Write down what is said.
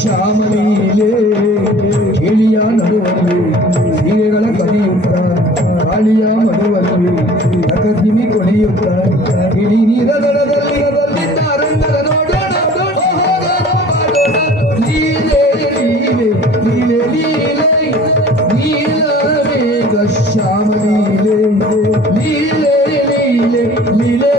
ஷாமலிலே கிளியான கதியுற்றார் ಕಾಳಿಯಾ ಮಧುವಲ್ಲಿ ಅಗದಿಮಿ ಕೊಳೆಯುತ್ತ ಇಳಿ ನೀರದಳದಲ್ಲಿ ಶ್ಯಾಮ ಲೀಲೆ ಲೀಲೆ ಲೀಲೆ ಲೀಲೆ